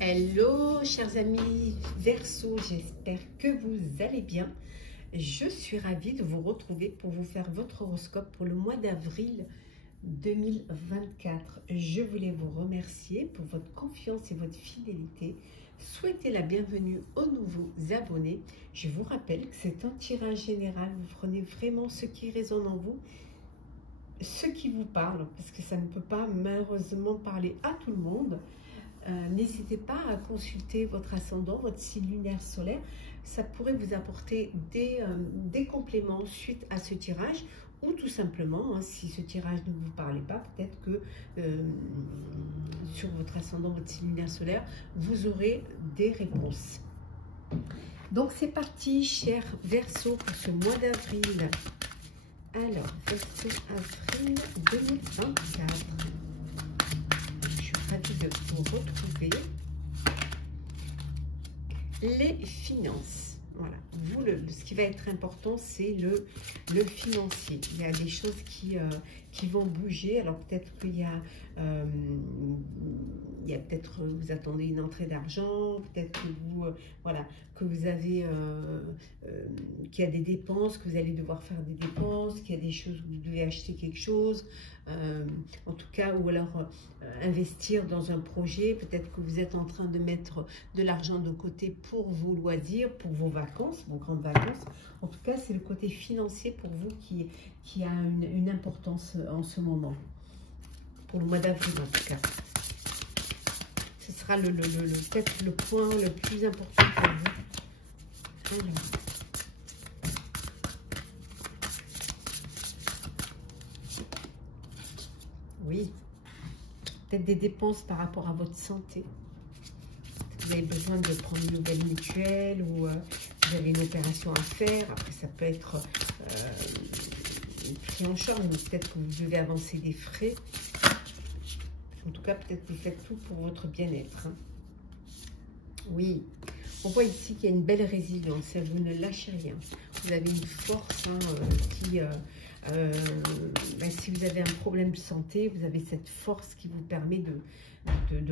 Hello chers amis Verseau, j'espère que vous allez bien. Je suis ravie de vous retrouver pour vous faire votre horoscope pour le mois d'avril 2024. Je voulais vous remercier pour votre confiance et votre fidélité. Souhaitez la bienvenue aux nouveaux abonnés. Je vous rappelle que c'est un tirage général. Vous prenez vraiment ce qui résonne en vous, ce qui vous parle, parce que ça ne peut pas malheureusement parler à tout le monde. N'hésitez pas à consulter votre ascendant, votre signe lunaire solaire. Ça pourrait vous apporter des compléments suite à ce tirage, ou tout simplement, si ce tirage ne vous parlait pas, peut-être que sur votre ascendant, votre signe lunaire solaire, vous aurez des réponses. Donc c'est parti, chers Verseaux, pour ce mois d'avril. Alors, Verseau avril 2024. Ravie de vous retrouver. Les finances. Voilà. Vous, ce qui va être important, c'est le financier. Il y a des choses qui vont bouger. Alors peut-être qu'il y a, peut-être vous attendez une entrée d'argent, peut-être que vous, voilà, que vous avez, qu'il y a des dépenses, que vous allez devoir faire des dépenses, qu'il y a des choses où vous devez acheter quelque chose, en tout cas, ou alors investir dans un projet. Peut-être que vous êtes en train de mettre de l'argent de côté pour vos loisirs, pour vos vacances, vos grandes vacances. En tout cas, c'est le côté financier pour vous qui a une importance en ce moment, pour le mois d'avril en tout cas. Ce sera peut-être le point le plus important pour vous. Alors. Oui, peut-être des dépenses par rapport à votre santé. Vous avez besoin de prendre une nouvelle mutuelle, ou vous avez une opération à faire. Après, ça peut être pris en charge, mais peut-être que vous devez avancer des frais. En tout cas, peut-être que vous faites tout pour votre bien-être. Oui, on voit ici qu'il y a une belle résilience. Vous ne lâchez rien. Vous avez une force qui... si vous avez un problème de santé, vous avez cette force qui vous permet de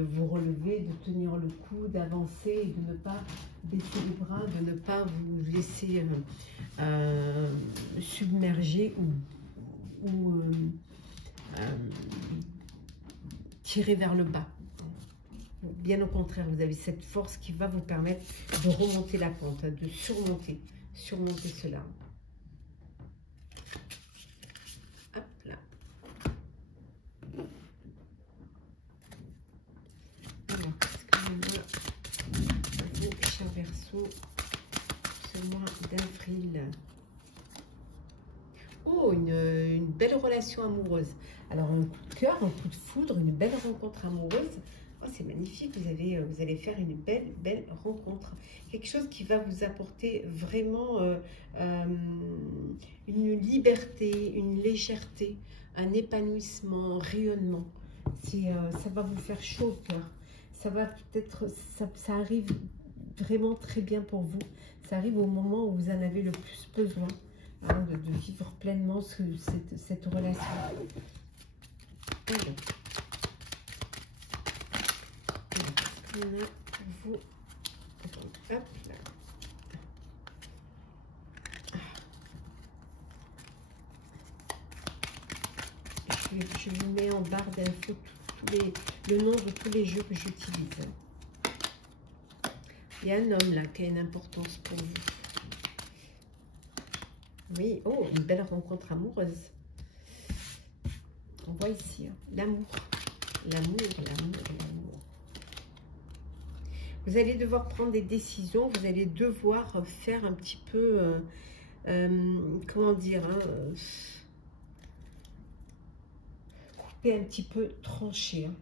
vous relever, de tenir le coup, d'avancer et de ne pas baisser les bras, de ne pas vous laisser submerger ou tirer vers le bas. Bien au contraire, vous avez cette force qui va vous permettre de remonter la pente, de surmonter cela. Hop là. Alors, excusez-moi, vous, cher Verseau, ce mois d'avril. Oh, une belle relation amoureuse. Alors, un coup de cœur, un coup de foudre, une belle rencontre amoureuse. Oh, c'est magnifique, vous allez faire une belle rencontre. Quelque chose qui va vous apporter vraiment une liberté, une légèreté, un épanouissement, un rayonnement. Ça va vous faire chaud au cœur. Ça va peut-être, ça arrive vraiment très bien pour vous. Ça arrive au moment où vous en avez le plus besoin, hein, de vivre pleinement cette relation. Alors. On a pour vous, hop là. Je vous mets en barre d'infos le nom de tous les jeux que j'utilise. Il y a un homme là qui a une importance pour vous. Oui, oh, une belle rencontre amoureuse. On voit ici, hein, l'amour. L'amour. Vous allez devoir prendre des décisions, vous allez devoir faire un petit peu, comment dire, hein, couper un petit peu, trancher. Hein.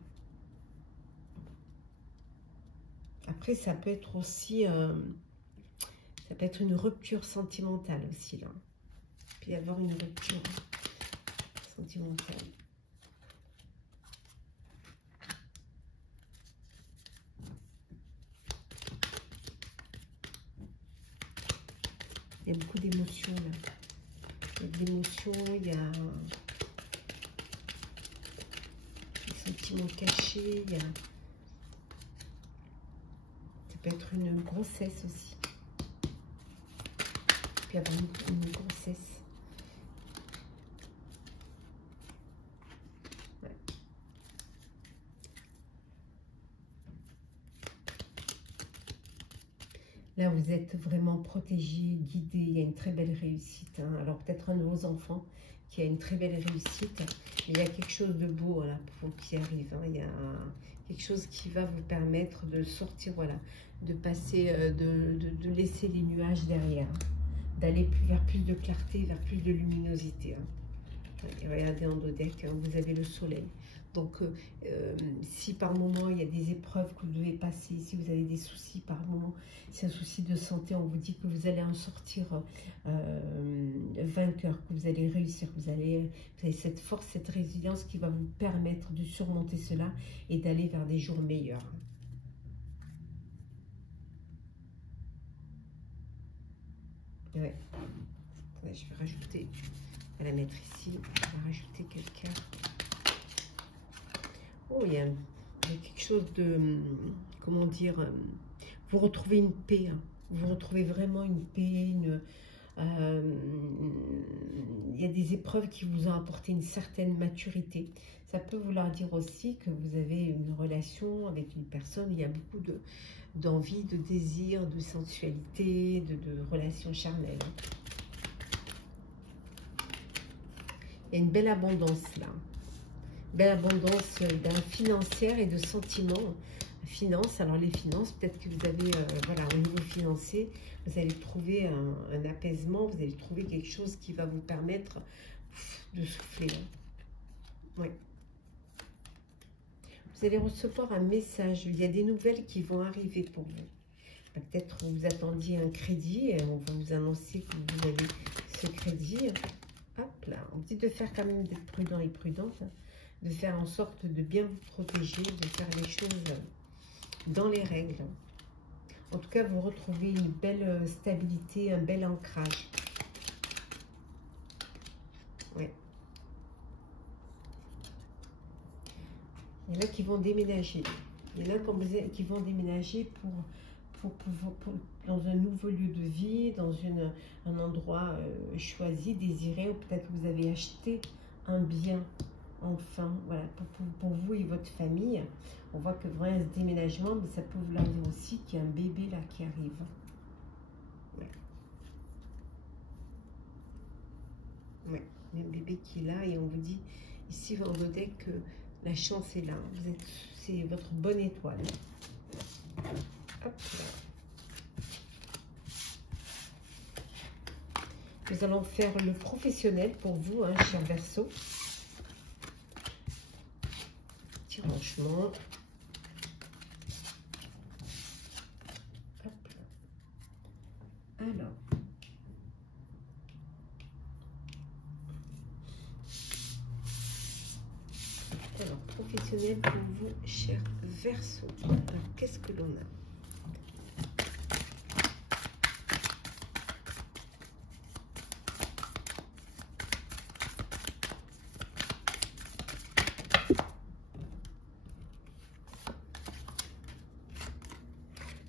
Après, ça peut être aussi, ça peut être une rupture sentimentale aussi, là. Il peut y avoir une rupture sentimentale. Il y a beaucoup d'émotions là. Il y a de l'émotion, il y a des sentiments cachés, il y a peut être une grossesse aussi. Puis avoir une grossesse. Là, vous êtes vraiment protégé, guidé. Il y a une très belle réussite. Hein. Alors, peut-être un de vos enfants qui a une très belle réussite. Mais il y a quelque chose de beau là, qui arrive. Hein. Il y a quelque chose qui va vous permettre de sortir, voilà, de passer, de laisser les nuages derrière. D'aller vers plus de clarté, vers plus de luminosité. Hein. Et regardez en dos deck, hein, vous avez le soleil. Donc, si par moment il y a des épreuves que vous devez passer, si vous avez des soucis par moment, si c'est un souci de santé, on vous dit que vous allez en sortir vainqueur, que vous allez réussir, vous avez cette force, cette résilience qui va vous permettre de surmonter cela et d'aller vers des jours meilleurs. Ouais. Je vais rajouter, je vais la mettre ici, je vais rajouter quelqu'un. Oh, il y a quelque chose de, comment dire, vous retrouvez une paix, hein. Vous retrouvez vraiment une paix, il y a des épreuves qui vous ont apporté une certaine maturité. Ça peut vouloir dire aussi que vous avez une relation avec une personne, il y a beaucoup d'envie, de désir, de sensualité, de relations charnelles. Il y a une belle abondance là. Belle abondance financière et de sentiments. Finances, alors les finances, peut-être que vous avez, voilà, au niveau financier, vous allez trouver un apaisement, vous allez trouver quelque chose qui va vous permettre de souffler. Oui. Vous allez recevoir un message, il y a des nouvelles qui vont arriver pour vous. Peut-être que vous attendiez un crédit et on va vous annoncer que vous avez ce crédit. Hop là, on dit de faire quand même d'être prudent et prudente, hein, de faire en sorte de bien vous protéger, de faire les choses dans les règles. En tout cas, vous retrouvez une belle stabilité, un bel ancrage. Ouais. Il y en a qui vont déménager. Il y en a qui vont déménager dans un nouveau lieu de vie, dans un endroit choisi, désiré, ou peut-être vous avez acheté un bien, enfin, voilà, pour vous et votre famille. On voit que vraiment ce déménagement, mais ça peut vouloir dire aussi qu'il y a un bébé là qui arrive. Ouais. Ouais, il y a un bébé qui est là et on vous dit ici dans le deck que la chance est là. C'est votre bonne étoile. Hop là. Nous allons faire le professionnel pour vous, hein, cher Verseau. Petit rangement. Hop là. Alors, professionnel pour vous, cher Verseau. Alors, qu'est-ce que l'on a?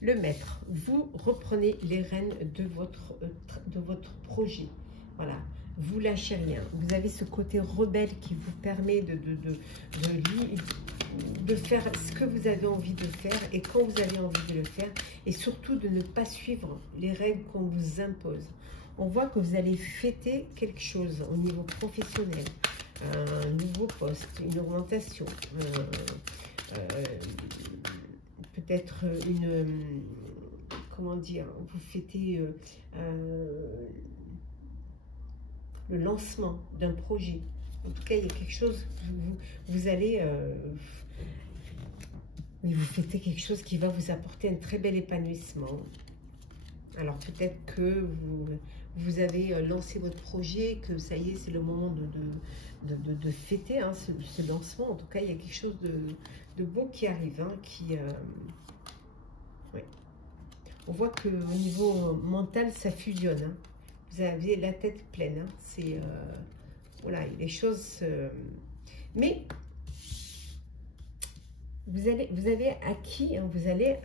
Le maître, vous reprenez les rênes de votre projet. Voilà, vous lâchez rien. Vous avez ce côté rebelle qui vous permet de faire ce que vous avez envie de faire et quand vous avez envie de le faire. Et surtout de ne pas suivre les règles qu'on vous impose. On voit que vous allez fêter quelque chose au niveau professionnel. Un nouveau poste, une augmentation. Peut-être comment dire, vous fêtez le lancement d'un projet. En tout cas, il y a quelque chose, vous allez, vous fêtez quelque chose qui va vous apporter un très bel épanouissement. Alors peut-être que vous avez lancé votre projet, que ça y est, c'est le moment de fêter hein, ce lancement. En tout cas, il y a quelque chose de beau qui arrive, hein, oui. On voit qu'au niveau mental, ça fusionne. Hein. Vous avez la tête pleine. Hein. C'est voilà, les choses. Mais vous avez acquis, hein, vous allez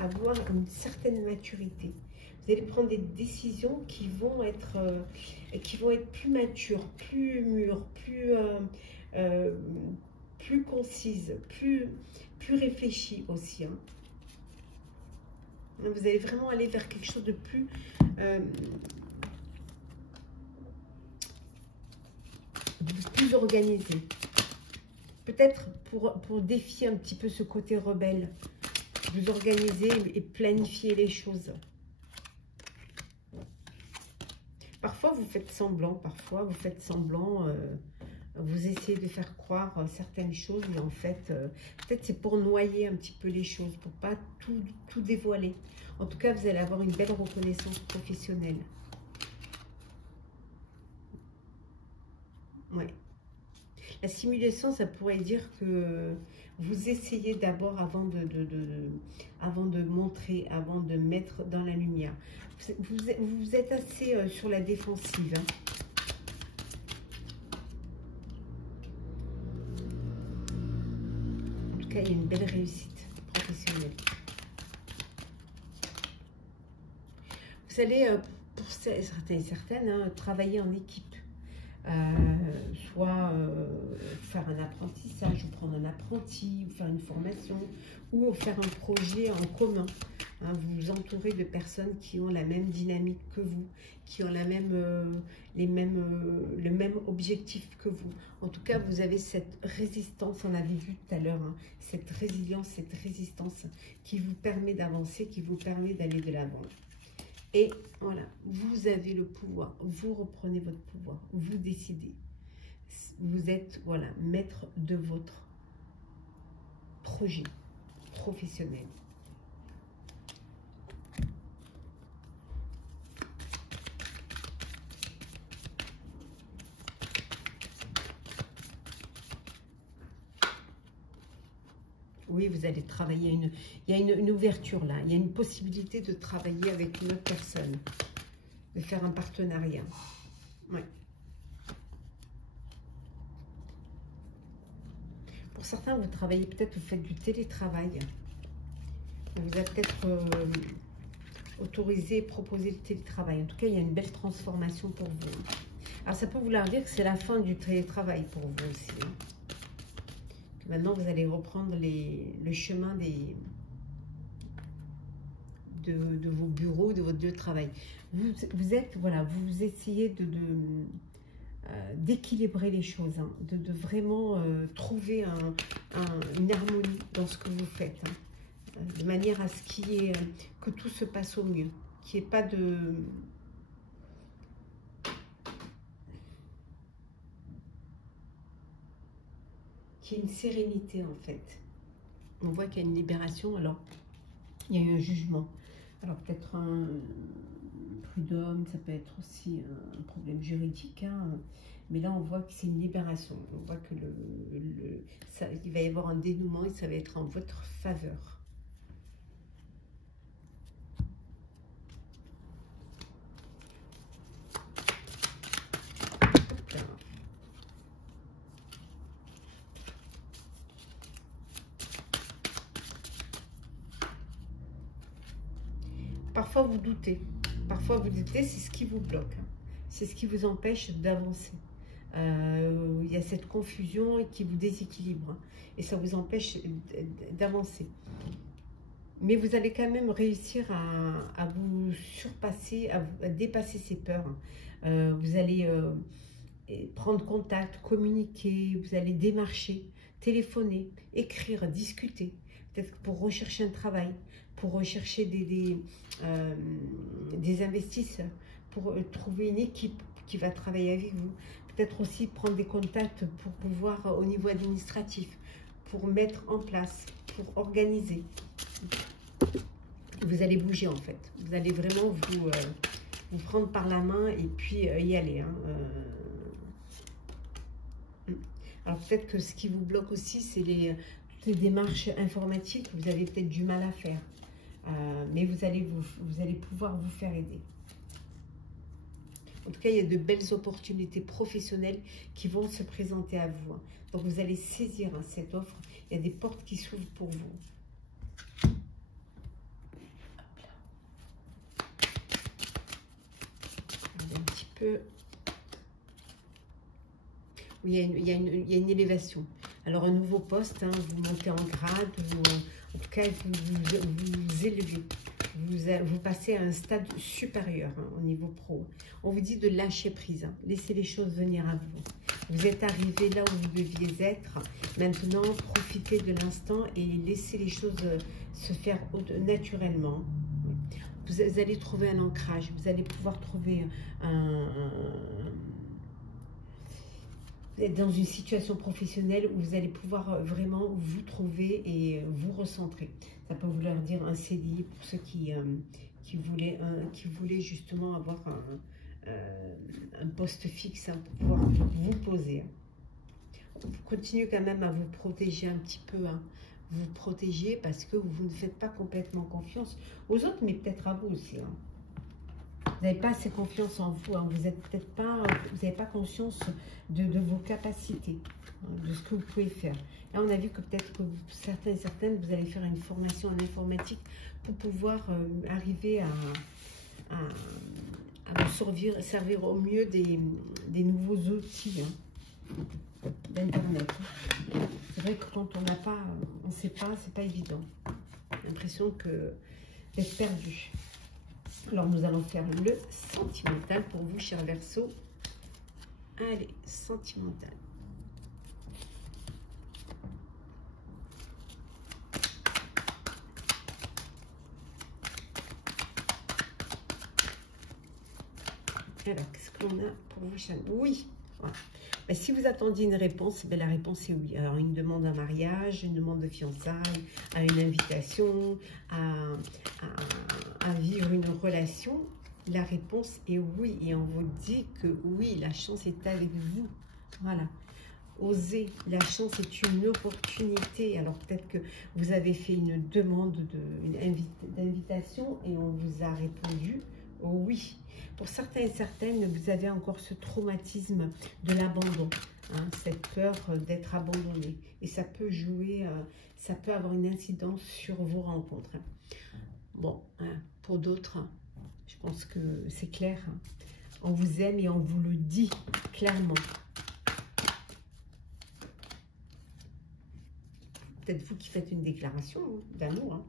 avoir une certaine maturité. Vous allez prendre des décisions qui vont être plus matures, plus mûres, euh, plus concises, plus réfléchies aussi. Hein. Vous allez vraiment aller vers quelque chose de plus organisé. Peut-être pour défier un petit peu ce côté rebelle. Vous organisez et planifier les choses. Parfois, vous faites semblant. Vous essayez de faire croire certaines choses. Et en fait, peut-être c'est pour noyer un petit peu les choses, pour pas tout dévoiler. En tout cas, vous allez avoir une belle reconnaissance professionnelle. Ouais. La simulation, ça pourrait dire que vous essayez d'abord avant de montrer, avant de mettre dans la lumière. Vous êtes assez sur la défensive. Hein. En tout cas, il y a une belle réussite professionnelle. Vous allez, pour certains et certaines, hein, travailler en équipe. Soit faire un apprentissage ou prendre un apprenti ou faire une formation ou faire un projet en commun. Hein, vous vous entourez de personnes qui ont la même dynamique que vous, qui ont le même objectif que vous. En tout cas, vous avez cette résistance, on l'avait vu tout à l'heure, hein, cette résilience, cette résistance qui vous permet d'avancer, qui vous permet d'aller de l'avant. Et voilà, vous avez le pouvoir, vous reprenez votre pouvoir, vous décidez. Vous êtes, voilà, maître de votre projet professionnel. Oui, vous allez travailler, il y a une ouverture là, il y a une possibilité de travailler avec une autre personne, de faire un partenariat. Ouais. Pour certains, vous travaillez peut-être, vous faites du télétravail. Vous êtes peut-être autorisé, proposé le télétravail. En tout cas, il y a une belle transformation pour vous. Alors, ça peut vouloir dire que c'est la fin du télétravail pour vous aussi. Hein. Maintenant, vous allez reprendre le chemin de vos bureaux, de votre lieu de travail. Vous êtes, voilà, vous essayez d'équilibrer les choses, hein, de vraiment trouver une harmonie dans ce que vous faites, hein, de manière à ce que tout se passe au mieux, qu'il n'y ait pas qu'il y ait une sérénité en fait. On voit qu'il y a une libération, alors il y a eu un jugement. Alors peut-être un prud'homme, ça peut être aussi un problème juridique, hein, mais là on voit que c'est une libération. On voit que il va y avoir un dénouement et ça va être en votre faveur. Parfois vous doutez, c'est ce qui vous bloque, hein. C'est ce qui vous empêche d'avancer. Il y a cette confusion qui vous déséquilibre, hein, et ça vous empêche d'avancer. Mais vous allez quand même réussir à vous surpasser, à dépasser ces peurs. Vous allez prendre contact, communiquer, vous allez démarcher, téléphoner, écrire, discuter, peut-être pour rechercher un travail, pour rechercher des investisseurs, pour trouver une équipe qui va travailler avec vous, peut-être aussi prendre des contacts pour pouvoir au niveau administratif, pour mettre en place, pour organiser. Vous allez bouger en fait, vous allez vraiment vous prendre par la main et puis y aller, hein. Alors peut-être que ce qui vous bloque aussi, c'est toutes les démarches informatiques, vous avez peut-être du mal à faire. Mais vous allez pouvoir vous faire aider. En tout cas, il y a de belles opportunités professionnelles qui vont se présenter à vous. Donc, vous allez saisir cette offre. Il y a des portes qui s'ouvrent pour vous. Un petit peu. Il y a une élévation. Alors, un nouveau poste, hein, vous montez en grade, ou en tout cas, vous élevez. Vous passez à un stade supérieur, hein, au niveau pro. On vous dit de lâcher prise. Hein. Laissez les choses venir à vous. Vous êtes arrivé là où vous deviez être. Maintenant, profitez de l'instant et laissez les choses se faire naturellement. Vous allez trouver un ancrage. Vous allez pouvoir trouver vous êtes dans une situation professionnelle où vous allez pouvoir vraiment vous trouver et vous recentrer. Ça peut vouloir dire un CDI pour ceux qui voulaient justement avoir un poste fixe, hein, pour pouvoir vous poser. Vous continuez quand même à vous protéger un petit peu, hein. Vous protégez parce que vous ne faites pas complètement confiance aux autres, mais peut-être à vous aussi, hein. Vous n'avez pas assez confiance en vous, hein. Vous n'avez pas conscience de vos capacités, hein, de ce que vous pouvez faire. Là, on a vu que peut-être que certains et certaines, vous allez faire une formation en informatique pour pouvoir arriver à vous servir au mieux des nouveaux outils, hein, d'Internet. C'est vrai que quand on n'a pas, on ne sait pas, c'est pas évident. J'ai l'impression d'être perdu. Alors, nous allons faire le sentimental pour vous, chers Verseaux. Allez, sentimental. Alors, qu'est-ce qu'on a pour vous, chers... Oui, voilà. Ben, si vous attendiez une réponse, ben, la réponse est oui. Alors, une demande à mariage, une demande de fiançailles, à une invitation, à vivre une relation, la réponse est oui. Et on vous dit que oui, la chance est avec vous. Voilà. Osez, la chance est une opportunité. Alors, peut-être que vous avez fait une demande d'invitation et on vous a répondu oui. Pour certains et certaines, vous avez encore ce traumatisme de l'abandon, hein, cette peur d'être abandonné. Et ça peut jouer, ça peut avoir une incidence sur vos rencontres. Bon, hein, pour d'autres, je pense que c'est clair. Hein. On vous aime et on vous le dit clairement. Peut-être vous qui faites une déclaration, hein, d'amour. Hein.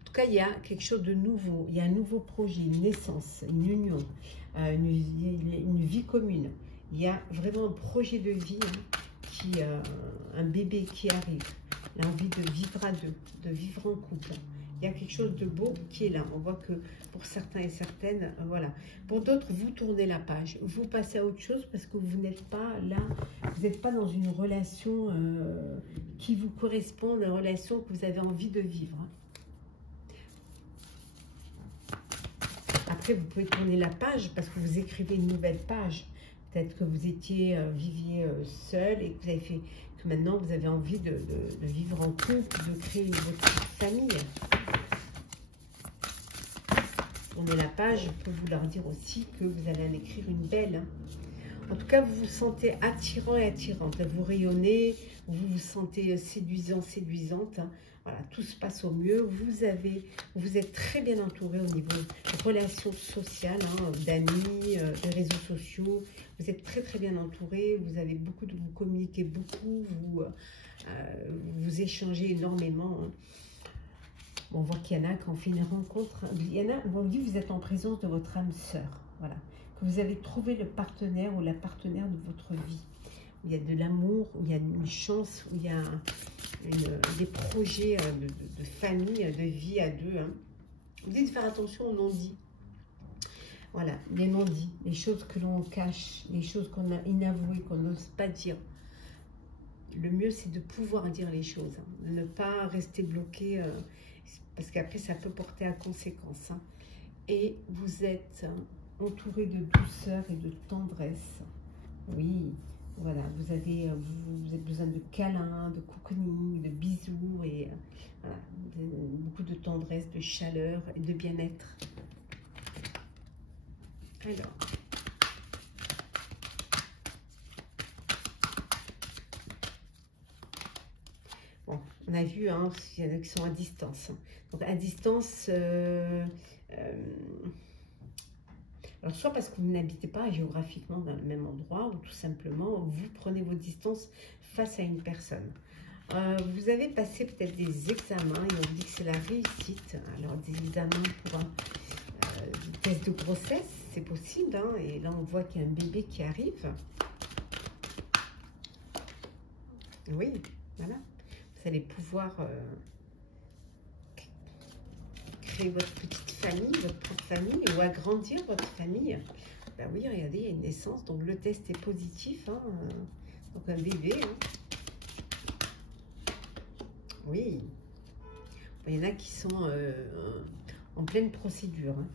En tout cas, il y a quelque chose de nouveau, il y a un nouveau projet, une naissance, une union, une vie commune. Il y a vraiment un projet de vie, hein, un bébé qui arrive, l'envie de vivre à deux, de vivre en couple. Il y a quelque chose de beau qui est là. On voit que pour certains et certaines, voilà. Pour d'autres, vous tournez la page, vous passez à autre chose parce que vous n'êtes pas là, vous n'êtes pas dans une relation qui vous correspond, une relation que vous avez envie de vivre. Après, vous pouvez tourner la page parce que vous écrivez une nouvelle page. Peut-être que vous viviez seul et que vous avez fait que maintenant vous avez envie de vivre en couple, de créer votre petite famille. Tourner la page peut vouloir dire aussi que vous allez en écrire une belle. En tout cas, vous vous sentez attirant et attirante. Vous rayonnez, vous vous sentez séduisant, séduisante. Voilà, tout se passe au mieux. Vous êtes très bien entouré au niveau des relations sociales, hein, d'amis, de réseaux sociaux. Vous êtes très très bien entouré. Vous communiquez beaucoup, vous échangez énormément. Hein. Bon, on voit qu'il y en a qui ont fait une rencontre. Il y en a, on dit que vous êtes en présence de votre âme sœur. Voilà, que vous avez trouvé le partenaire ou la partenaire de votre vie. Il y a de l'amour, où il y a une chance, où il y a des projets de famille, de vie à deux. Hein. Vous dites de faire attention aux non-dits. Voilà, les non-dits, les choses que l'on cache, les choses qu'on a inavouées, qu'on n'ose pas dire. Le mieux, c'est de pouvoir dire les choses, hein, de ne pas rester bloqué, parce qu'après, ça peut porter à conséquence. Hein. Et vous êtes entouré de douceur et de tendresse. Oui. Voilà, vous avez besoin de câlins, de cocooning, de bisous et voilà, beaucoup de tendresse, de chaleur et de bien-être. Alors, On a vu, hein, il y en a qui sont à distance. Donc à distance, alors soit parce que vous n'habitez pas géographiquement dans le même endroit, ou tout simplement vous prenez vos distances face à une personne. Vous avez passé peut-être des examens et on vous dit que c'est la réussite. Alors des examens pour un test de grossesse, c'est possible, hein, et là on voit qu'il y a un bébé qui arrive. Oui, voilà. Vous allez pouvoir créer votre petite famille, votre propre famille, ou agrandir votre famille. Ben oui, regardez, il y a une naissance, donc le test est positif, hein, donc un bébé. Hein. Oui, il y en a qui sont en pleine procédure. Hein.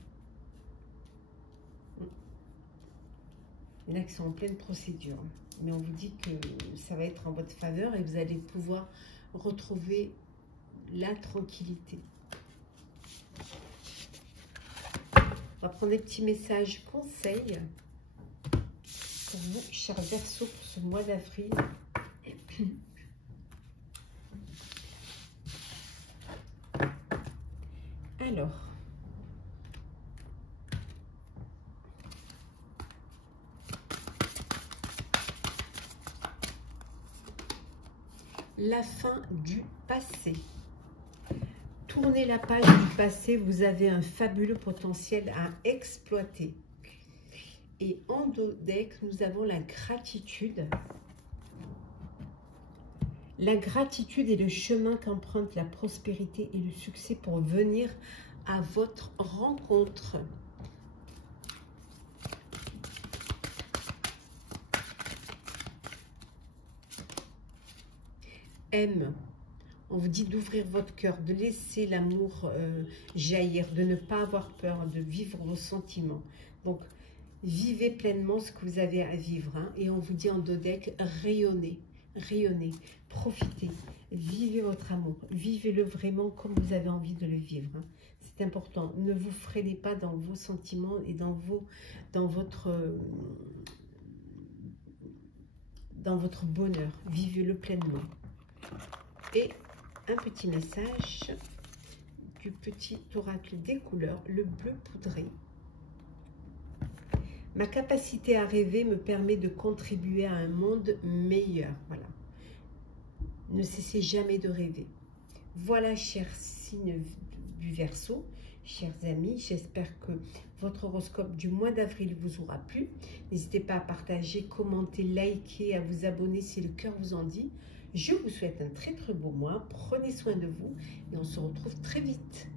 Il y en a qui sont en pleine procédure. Mais on vous dit que ça va être en votre faveur et vous allez pouvoir retrouver la tranquillité. On va prendre des petits messages conseils pour vous, chers Verseaux, pour ce mois d'avril. Alors, la fin du passé. Tournez la page du passé, vous avez un fabuleux potentiel à exploiter. Et en dos deck, nous avons la gratitude. La gratitude est le chemin qu'emprunte la prospérité et le succès pour venir à votre rencontre. M. On vous dit d'ouvrir votre cœur, de laisser l'amour jaillir, de ne pas avoir peur, de vivre vos sentiments. Donc, vivez pleinement ce que vous avez à vivre. Hein, et on vous dit en dos deck, rayonnez, rayonnez, profitez, vivez votre amour, vivez-le vraiment comme vous avez envie de le vivre. Hein. C'est important. Ne vous freinez pas dans vos sentiments et dans votre bonheur. Vivez-le pleinement. Et un petit message du petit oracle des couleurs, le bleu poudré. Ma capacité à rêver me permet de contribuer à un monde meilleur. Voilà. Ne cessez jamais de rêver. Voilà, chers signes du Verseau, chers amis, j'espère que votre horoscope du mois d'avril vous aura plu. N'hésitez pas à partager, commenter, liker, à vous abonner si le cœur vous en dit. Je vous souhaite un très très beau mois. Prenez soin de vous et on se retrouve très vite.